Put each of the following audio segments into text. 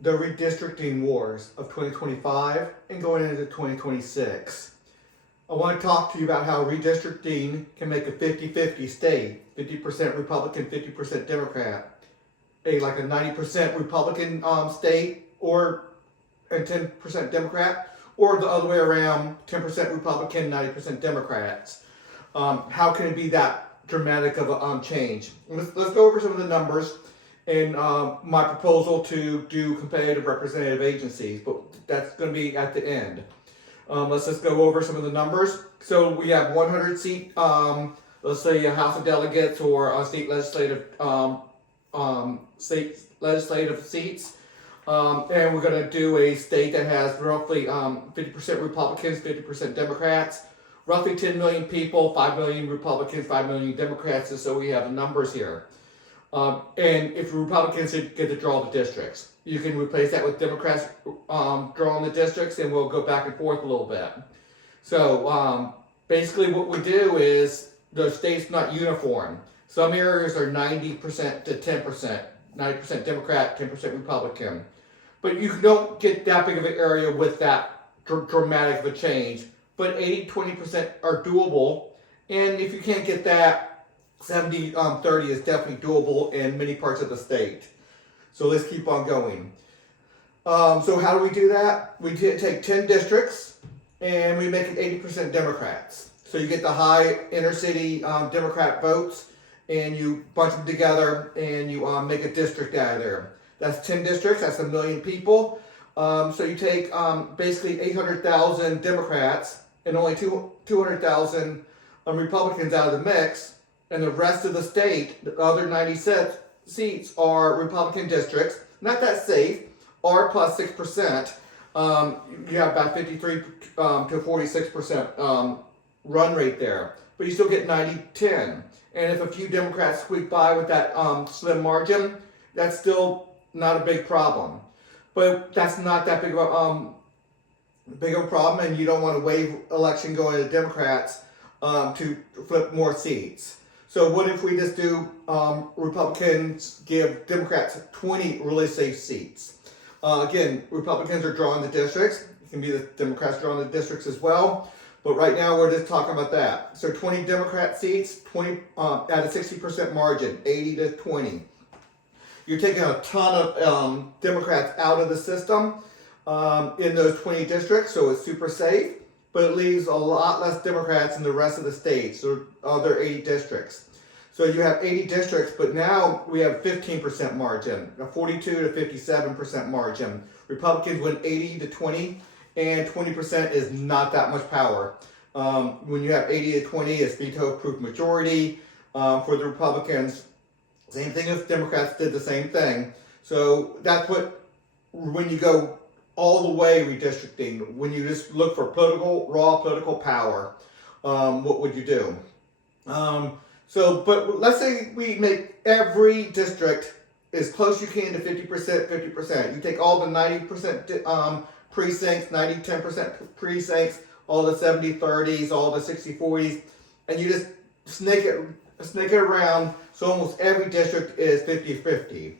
the redistricting wars of 2025 and going into 2026. I want to talk to you about how redistricting can make a 50-50 state, 50% Republican, 50% Democrat, like a 90% Republican state, or and 10% Democrat, or the other way around, 10% Republican, 90% Democrats. How can it be that dramatic of a change? Let's go over some of the numbers and my proposal to do competitive representative agencies, but that's going to be at the end. Let's just go over some of the numbers. So we have 100 seat, let's say a House of Delegates or a state legislative seats. And we're going to do a state that has roughly 50% Republicans, 50% Democrats, roughly 10 million people, 5 million Republicans, 5 million Democrats, and so we have the numbers here. And if Republicans get to draw the districts, you can replace that with Democrats drawing the districts, and we'll go back and forth a little bit. So basically what we do is the state's not uniform. Some areas are 90% to 10%, 90% Democrat, 10% Republican. But you don't get that big of an area with that dramatic of a change. But 80-20% are doable. And if you can't get that, 70-30 is definitely doable in many parts of the state. So let's keep on going. So how do we do that? We take 10 districts and we make it 80% Democrats. So you get the high inner city Democrat votes and you bunch them together and you make a district out of there. That's 10 districts, that's 1 million people. So you take basically 800,000 Democrats and only 200,000 Republicans out of the mix, and the rest of the state, the other 96 seats, are Republican districts. Not that safe, R plus 6%. You have about 53 to 46% run rate there, but you still get 90-10. And if a few Democrats squeak by with that slim margin, that's still not a big problem. But that's not that big of a problem, and you don't want to waive election going to Democrats to flip more seats. So what if we just do Republicans give Democrats 20 really safe seats? Again, Republicans are drawing the districts. It can be the Democrats drawing the districts as well. But right now we're just talking about that. So 20 Democrat seats, 20 at a 60% margin, 80-20. You're taking a ton of Democrats out of the system in those 20 districts, so it's super safe. But it leaves a lot less Democrats in the rest of the states, or other 80 districts. So you have 80 districts, but now we have 15% margin, a 42 to 57% margin. Republicans win 80-20, and 20% is not that much power. When you have 80-20, it's veto-proof majority for the Republicans. Same thing if Democrats did the same thing. So that's what, when you go all the way redistricting, when you just look for raw political power, what would you do? But let's say we make every district as close you can to 50%, 50%. You take all the 90% precincts, 90-10% precincts, all the 70-30s, all the 60-40s, and you just snake it around so almost every district is 50-50.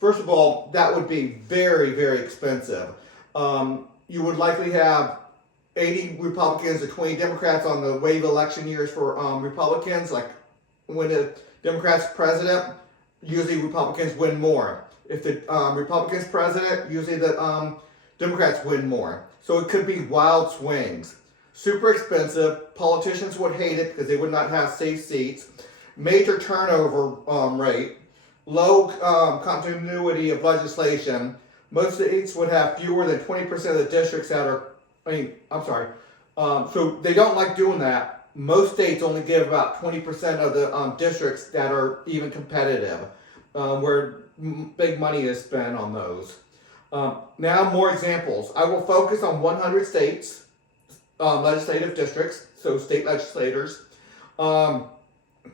First of all, that would be very, very expensive. You would likely have 80 Republicans or 20 Democrats on the wave election years for Republicans. Like when the Democrats president, usually Republicans win more. If the Republicans president, usually the Democrats win more. So it could be wild swings. Super expensive. Politicians would hate it because they would not have safe seats. Major turnover rate. Low continuity of legislation. Most states would have fewer than 20% of the districts that are, so they don't like doing that. Most states only give about 20% of the districts that are even competitive, where big money is spent on those. Now more examples. I will focus on 100 states, legislative districts, so state legislators.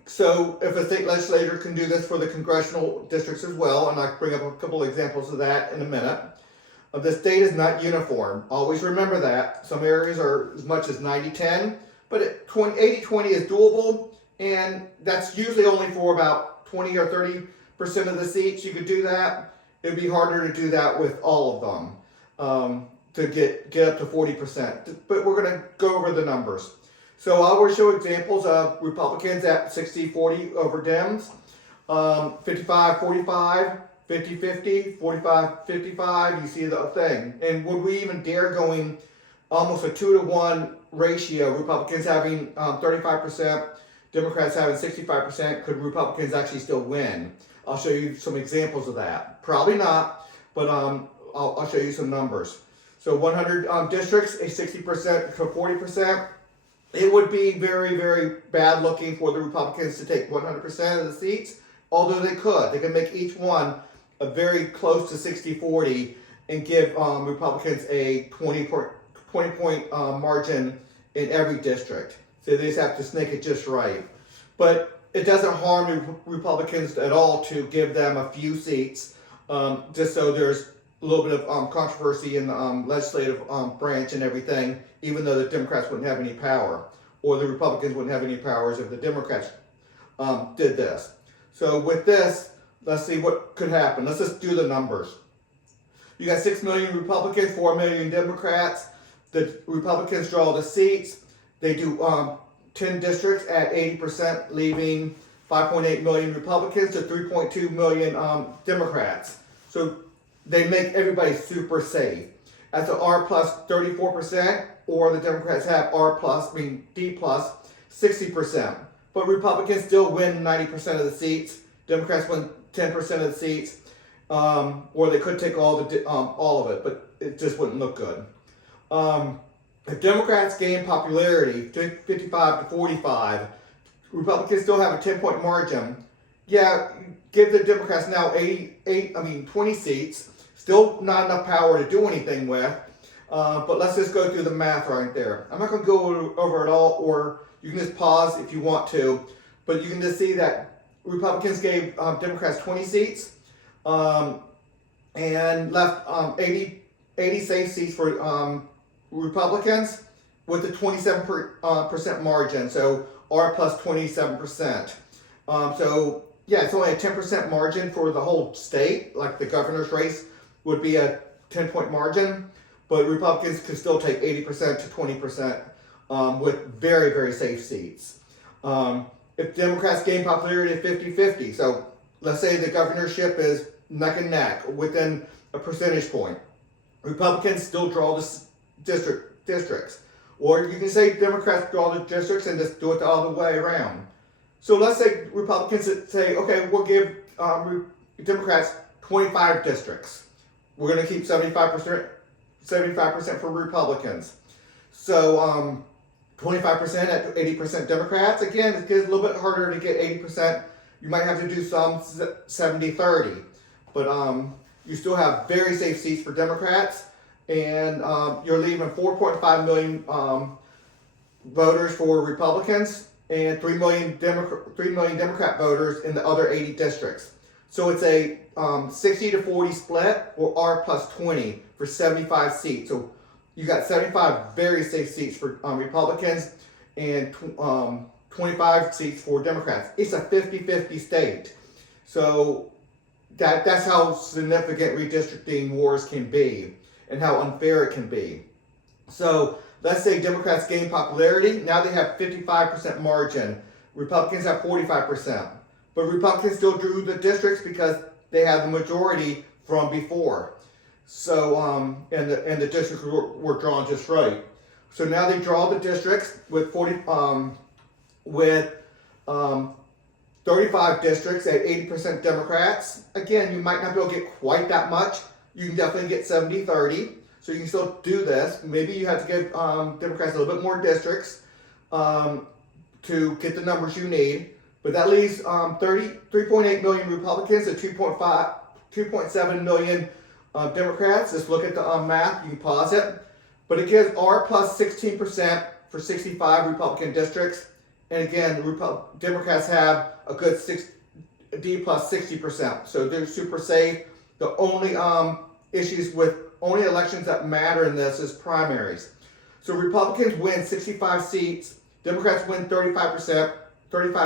So if a state legislator can do this for the congressional districts as well, and I'll bring up a couple examples of that in a minute. The state is not uniform. Always remember that. Some areas are as much as 90-10, but 80-20 is doable, and that's usually only for about 20 or 30% of the seats. You could do that. it'd be harder to do that with all of them to get up to 40%. But we're going to go over the numbers. So I will show examples of Republicans at 60-40 over Dems, 55-45, 50-50, 45-55. You see the thing. And would we even dare going almost a 2-to-1 ratio, Republicans having 35%, Democrats having 65%, could Republicans actually still win? I'll show you some examples of that. Probably not, but I'll show you some numbers. So 100 districts, a 60% to 40%. It would be very, very bad looking for the Republicans to take 100% of the seats, although they could. They could make each one a very close to 60-40 and give Republicans a 20-point margin in every district. So they just have to snake it just right. But it doesn't harm Republicans at all to give them a few seats, just so there's a little bit of controversy in the legislative branch and everything, even though the Democrats wouldn't have any power, or the Republicans wouldn't have any powers if the Democrats did this. So with this, let's see what could happen. Let's just do the numbers. You got 6 million Republicans, 4 million Democrats. The Republicans draw the seats. They do 10 districts at 80%, leaving 5.8 million Republicans to 3.2 million Democrats. So they make everybody super safe. At the R plus 34%, or the Democrats have R plus, D plus 60%. But Republicans still win 90% of the seats. Democrats win 10% of the seats, or they could take all of it, but it just wouldn't look good. If Democrats gain popularity, 55 to 45, Republicans still have a 10-point margin. Yeah, give the Democrats now 20 seats. Still not enough power to do anything with. But let's just go through the math right there. I'm not going to go over it all, or you can just pause if you want to. But you can just see that Republicans gave Democrats 20 seats and left 80 safe seats for Republicans with a 27% margin. So R plus 27%. So yeah, it's only a 10% margin for the whole state. Like the governor's race would be a 10-point margin, but Republicans could still take 80% to 20% with very, very safe seats. If Democrats gain popularity at 50-50, so let's say the governorship is neck and neck within a percentage point, Republicans still draw the districts. Or you can say Democrats draw the districts and just do it the other way around. So let's say Republicans say, okay, we'll give Democrats 25 districts. We're going to keep 75% for Republicans. So 25% at 80% Democrats. Again, it gets a little bit harder to get 80%. You might have to do some 70-30. But you still have very safe seats for Democrats. And you're leaving 4.5 million voters for Republicans and 3 million Democrat voters in the other 80 districts. So it's a 60-40 split, or R plus 20 for 75 seats. So you got 75 very safe seats for Republicans and 25 seats for Democrats. It's a 50-50 state. So that's how significant redistricting wars can be and how unfair it can be. So let's say Democrats gain popularity. Now they have 55% margin. Republicans have 45%. But Republicans still drew the districts because they had the majority from before. So, and the districts were drawn just right. So now they draw the districts with 35 districts at 80% Democrats. Again, you might not be able to get quite that much. You can definitely get 70-30. So you can still do this. Maybe you have to give Democrats a little bit more districts to get the numbers you need. But that leaves 3.8 million Republicans and 2.7 million Democrats. Just look at the math. You can pause it. But it gives R plus 16% for 65 Republican districts. And again, Democrats have a good D plus 60%. So they're super safe. The only only elections that matter in this is primaries. So Republicans win 65 seats. Democrats win 35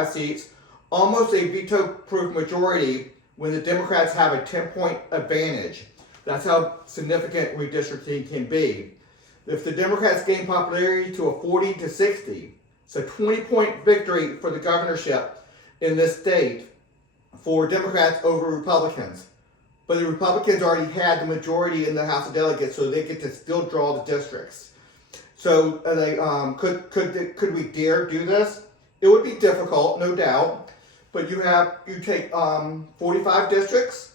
seats. Almost a veto-proof majority when the Democrats have a 10-point advantage. That's how significant redistricting can be. If the Democrats gain popularity to a 40 to 60, it's a 20-point victory for the governorship in this state for Democrats over Republicans. But the Republicans already had the majority in the House of Delegates, so they get to still draw the districts. So could we dare do this? It would be difficult, no doubt. But you take 45 districts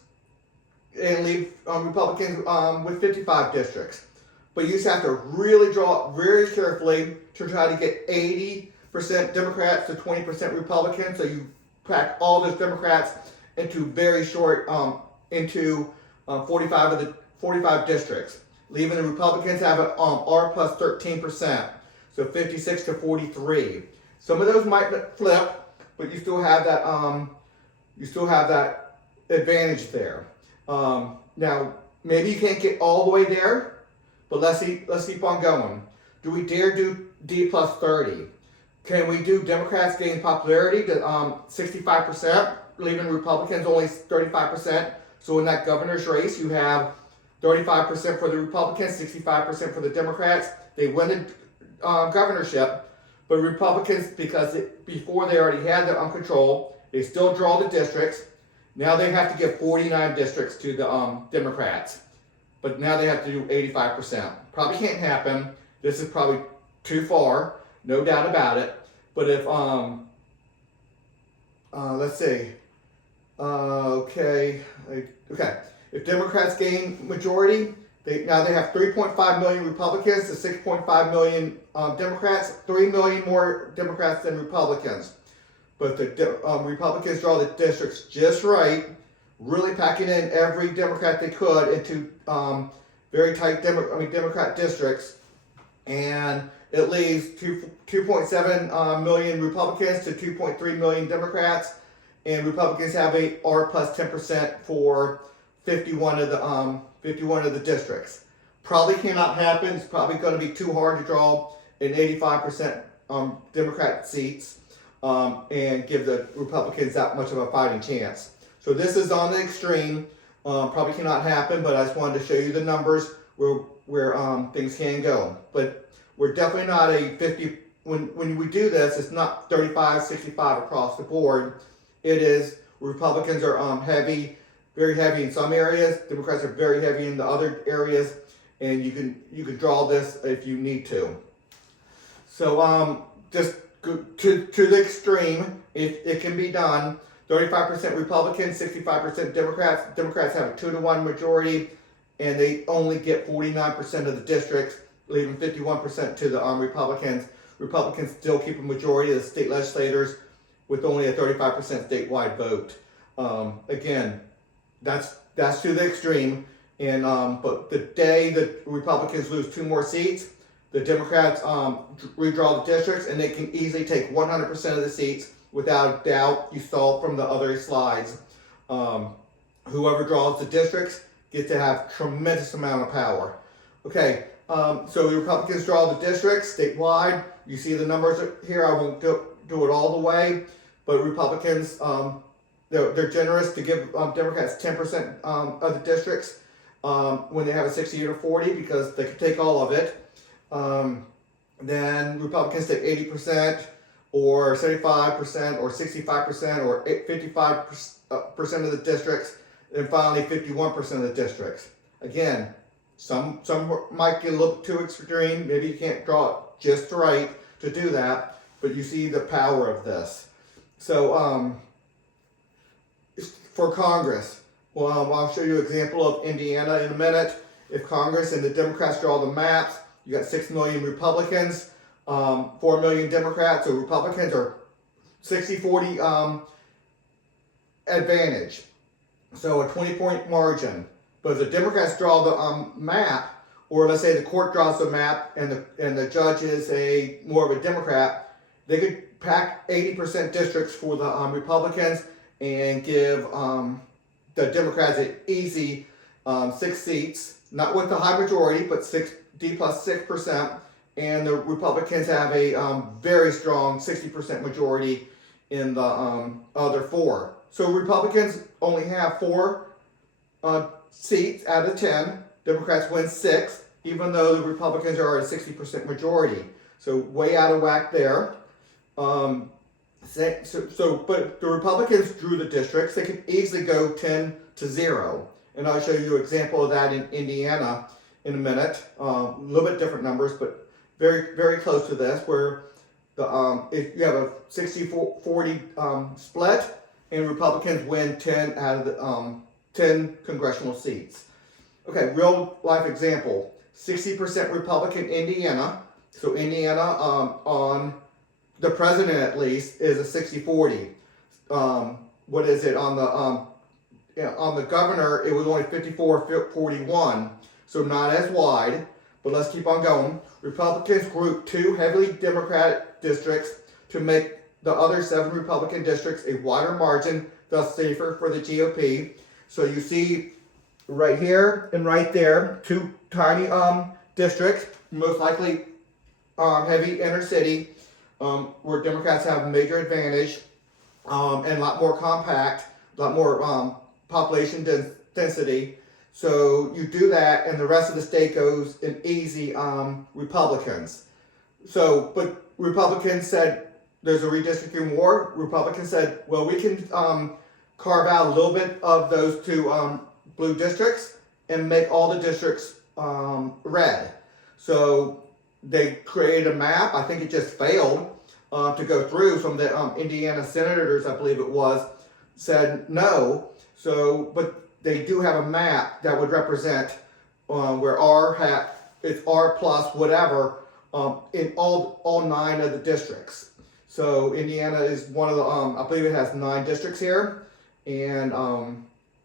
and leave Republicans with 55 districts. But you just have to really draw very carefully to try to get 80% Democrats to 20% Republicans. So you pack all those Democrats into very short, 45 districts, leaving the Republicans have an R plus 13%, so 56 to 43. Some of those might flip, but you still have that advantage there. Now maybe you can't get all the way there, but let's keep on going. Do we dare do D plus 30? Can we do Democrats gain popularity to 65%, leaving Republicans only 35%? So in that governor's race, you have 35% for the Republicans, 65% for the Democrats. They win the governorship, but Republicans, before they already had the control, they still draw the districts. Now they have to give 49 districts to the Democrats, but now they have to do 85%. Probably can't happen. This is probably too far, no doubt about it. But if let's see. Okay. If Democrats gain majority, they have 3.5 million Republicans to 6.5 million Democrats. 3 million more Democrats than Republicans. But the Republicans draw the districts just right, really packing in every Democrat they could into very tight Democrat districts, and it leaves 2.7 million Republicans to 2.3 million Democrats. And Republicans have a R plus 10% for 51 of the districts. Probably cannot happen. It's probably going to be too hard to draw an 85% Democrat seats and give the Republicans that much of a fighting chance. So this is on the extreme. Probably cannot happen, but I just wanted to show you the numbers where things can go. But we're definitely not a 50. When we do this, it's not 35, 65 across the board. It is Republicans are very heavy in some areas. Democrats are very heavy in the other areas, and you can draw this if you need to. So just go to the extreme, it can be done. 35% Republicans, 65% Democrats. Democrats have a 2-to-1 majority, and they only get 49% of the districts, leaving 51% to the Republicans. Republicans still keep a majority of the state legislators with only a 35% statewide vote. Again, that's to the extreme. And but the day that Republicans lose 2 more seats, the Democrats redraw the districts, and they can easily take 100% of the seats without doubt. You saw from the other slides. Whoever draws the districts gets to have tremendous amount of power. Okay, so the Republicans draw the districts statewide. You see the numbers here. I won't do it all the way, but Republicans, they're generous to give Democrats 10% of the districts when they have a 60 to 40, because they can take all of it. Then Republicans take 80%, or 75%, or 65%, or 55% of the districts, and finally 51% of the districts. Again, some might get a little too extreme. Maybe you can't draw it just right to do that, but you see the power of this. So for Congress, well, I'll show you an example of Indiana in a minute. If Congress and the Democrats draw the maps, you got 6 million Republicans, 4 million Democrats. So Republicans are 60-40 advantage. So a 20-point margin. But if the Democrats draw the map, or let's say the court draws the map and the judge is more of a Democrat, they could pack 80% districts for the Republicans and give the Democrats an easy 6 seats, not with the high majority, but D plus 6%, and the Republicans have a very strong 60% majority in the other 4. So Republicans only have 4 seats out of 10. Democrats win 6, even though the Republicans are a 60% majority. So way out of whack there. But the Republicans drew the districts. They could easily go 10-0. And I'll show you an example of that in Indiana in a minute. A little bit different numbers, but very, very close to this, where if you have a 60-40 split, and Republicans win 10 out of the 10 congressional seats. Okay, real life example. 60% Republican Indiana. So Indiana on the president at least is a 60-40. What is it on the governor? It was only 54-41. So not as wide. But let's keep on going. Republicans grouped 2 heavily Democratic districts to make the other 7 Republican districts a wider margin, thus safer for the GOP. So you see right here and right there, 2 tiny districts, most likely heavy inner city, where Democrats have a major advantage, and a lot more compact, a lot more population density. So you do that, and the rest of the state goes in easy Republicans. So, but Republicans said there's a redistricting war. Republicans said, well, we can carve out a little bit of those 2 blue districts and make all the districts red. So they created a map. I think it just failed to go through. Some of the Indiana senators, I believe it was, said no. So, but they do have a map that would represent where it's R plus whatever in all 9 of the districts. So Indiana is one of the I believe it has 9 districts here, and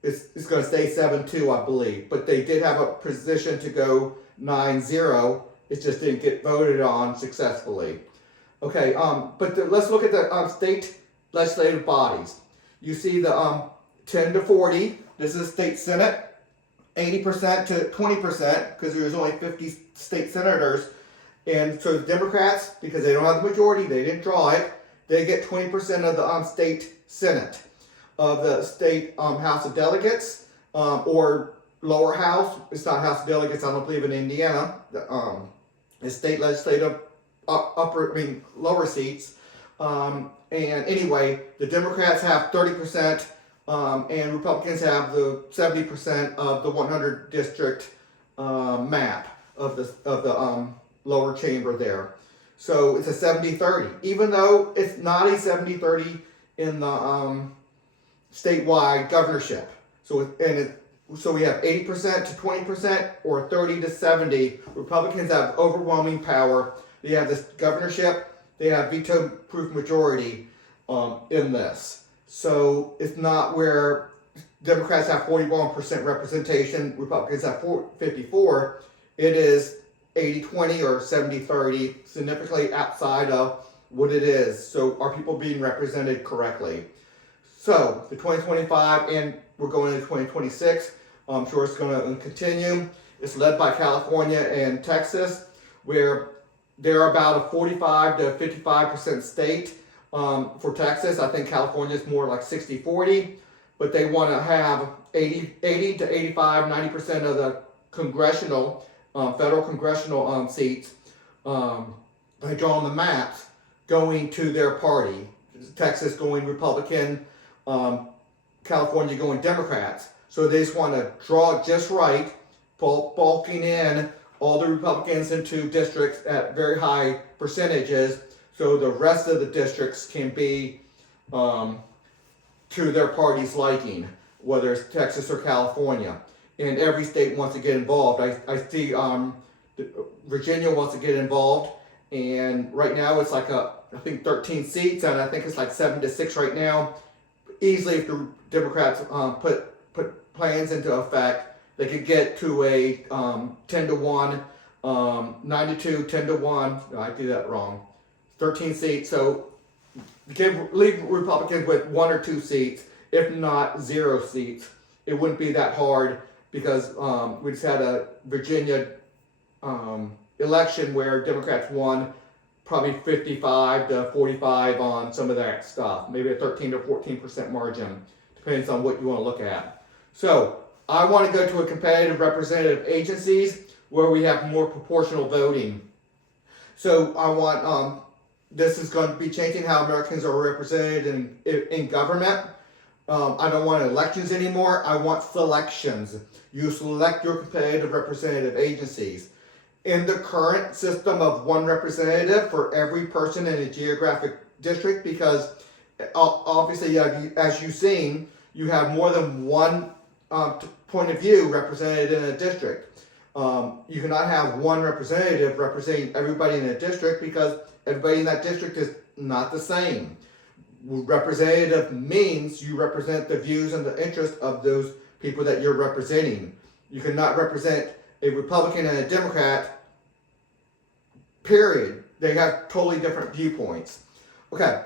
it's going to stay 7-2, I believe. But they did have a position to go 9-0. It just didn't get voted on successfully. Okay, let's look at the state legislative bodies. You see the 10-40. This is state senate. 80% to 20%, because there's only 50 state senators. And so the Democrats, because they don't have the majority, they didn't draw it, they get 20% of the state senate. Of the state House of Delegates, or lower house, it's not House of Delegates, I don't believe in Indiana, the state legislative lower seats. And anyway, the Democrats have 30%, and Republicans have the 70% of the 100 district map of the lower chamber there. So it's a 70-30, even though it's not a 70-30 in the statewide governorship. So so we have 80% to 20% or 30 to 70. Republicans have overwhelming power. They have this governorship. They have veto-proof majority in this. So it's not where Democrats have 41% representation, Republicans have 54. It is 80-20 or 70-30, significantly outside of what it is. So are people being represented correctly? So the 2025, and we're going into 2026, I'm sure it's going to continue. It's led by California and Texas, where they're about a 45 to 55% state. For Texas, I think California is more like 60-40, but they want to have 80 to 85, 90% of the congressional, federal congressional seats by drawing the maps going to their party. Texas going Republican, California going Democrats. So they just want to draw it just right, bulking in all the Republicans into districts at very high percentages, so the rest of the districts can be to their party's liking, whether it's Texas or California. And every state wants to get involved. I see Virginia wants to get involved, and right now it's like I think 13 seats, and I think it's like 7-6 right now. Easily, if the Democrats put plans into effect, they could get to a 10-1, 9-2, 10-1. No, I did that wrong. 13 seats. So leave Republicans with 1 or 2 seats, if not 0 seats. It wouldn't be that hard because we just had a Virginia election where Democrats won probably 55 to 45 on some of that stuff, maybe a 13 to 14% margin. depends on what you want to look at. So I want to go to a competitive representative agencies where we have more proportional voting. So I want, this is going to be changing how Americans are represented in government. I don't want elections anymore. I want selections. You select your competitive representative agencies. In the current system of one representative for every person in a geographic district, because obviously, as you've seen, you have more than one point of view represented in a district. You cannot have one representative representing everybody in a district because everybody in that district is not the same. Representative means you represent the views and the interests of those people that you're representing. You cannot represent a Republican and a Democrat, period. They have totally different viewpoints. Okay,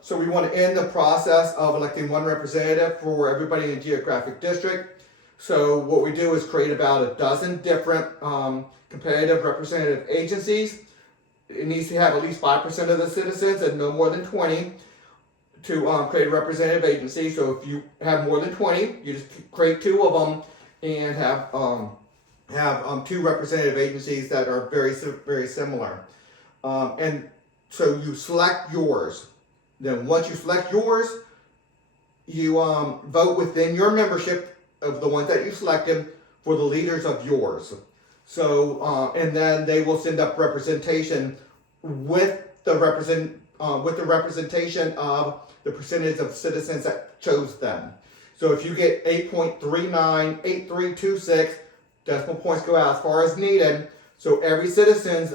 so we want to end the process of electing one representative for everybody in a geographic district. So what we do is create about a dozen different competitive representative agencies. It needs to have at least 5% of the citizens and no more than 20 to create a representative agency. So if you have more than 20, you just create 2 of them and have two representative agencies that are very similar. And so you select yours. Then once you select yours, you vote within your membership of the ones that you selected for the leaders of yours. So and then they will send up representation with the representation of the percentage of citizens that chose them. So if you get 8.398326, decimal points go out as far as needed. So every citizen's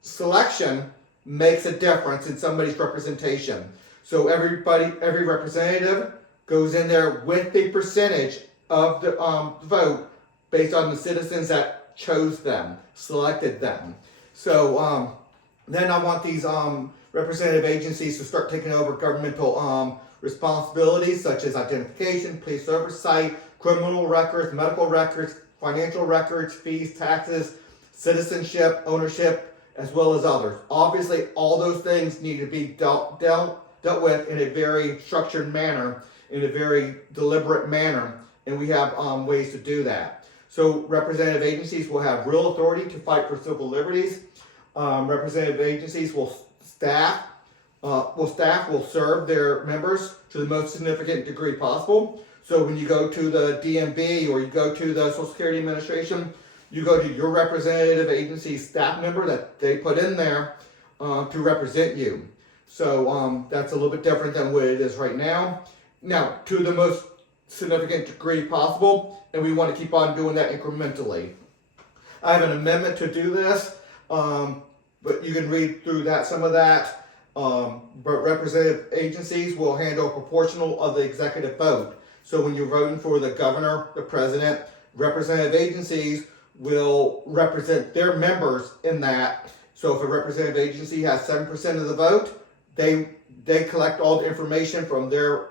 selection makes a difference in somebody's representation. So every representative goes in there with the percentage of the vote based on the citizens that chose them, selected them. So then I want these representative agencies to start taking over governmental responsibilities such as identification, police oversight, criminal records, medical records, financial records, fees, taxes, citizenship, ownership, as well as others. Obviously, all those things need to be dealt with in a very structured manner, in a very deliberate manner, and we have ways to do that. So representative agencies will have real authority to fight for civil liberties. Representative agencies will serve their members to the most significant degree possible. So when you go to the DMV or you go to the Social Security Administration, you go to your representative agency staff member that they put in there to represent you. So that's a little bit different than what it is right now. Now, to the most significant degree possible, and we want to keep on doing that incrementally. I have an amendment to do this, but you can read through that, some of that. But representative agencies will handle a proportional of the executive vote. So when you're voting for the governor, the president, representative agencies will represent their members in that. So if a representative agency has 7% of the vote, they collect all the information from their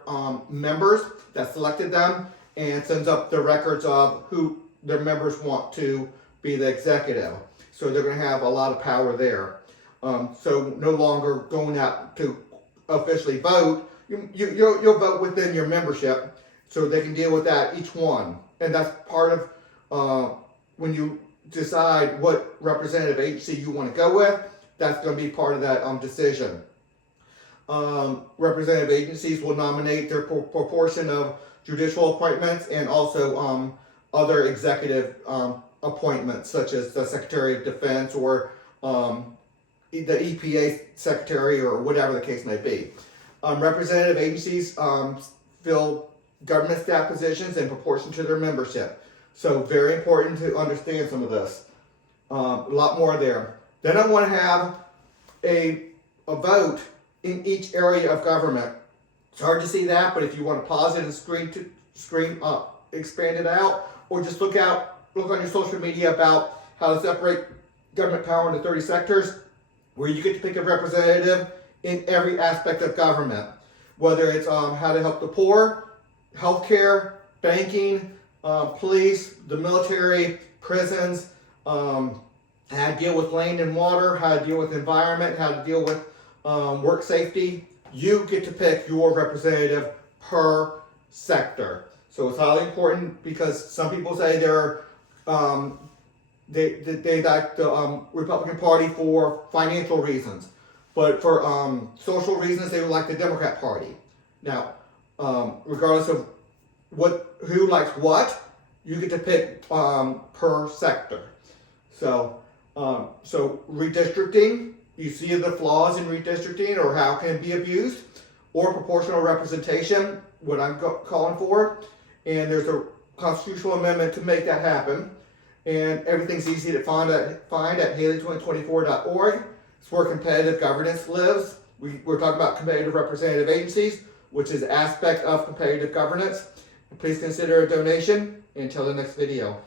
members that selected them and sends up the records of who their members want to be the executive. So they're going to have a lot of power there. So no longer going out to officially vote. You'll vote within your membership, so they can deal with that, each one. And that's part of when you decide what representative agency you want to go with, that's going to be part of that decision. Representative agencies will nominate their proportion of judicial appointments and also other executive appointments, such as the Secretary of Defense or the EPA Secretary or whatever the case may be. Representative agencies fill government staff positions in proportion to their membership. So very important to understand some of this. A lot more there. Then I want to have a vote in each area of government. It's hard to see that, but if you want to pause it and expand it out, or just look on your social media about how to separate government power into 30 sectors, where you get to pick a representative in every aspect of government, whether it's how to help the poor, healthcare, banking, police, the military, prisons, how to deal with land and water, how to deal with environment, how to deal with work safety. You get to pick your representative per sector. So it's highly important because some people say they like the Republican Party for financial reasons, but for social reasons they would like the Democrat Party. Now, regardless of who likes what, you get to pick per sector. So redistricting, you see the flaws in redistricting or how it can be abused, or proportional representation, what I'm calling for, and there's a constitutional amendment to make that happen, and everything's easy to find at Haley2024.org. It's where competitive governance lives. We're talking about competitive representative agencies, which is an aspect of competitive governance. Please consider a donation. Until the next video.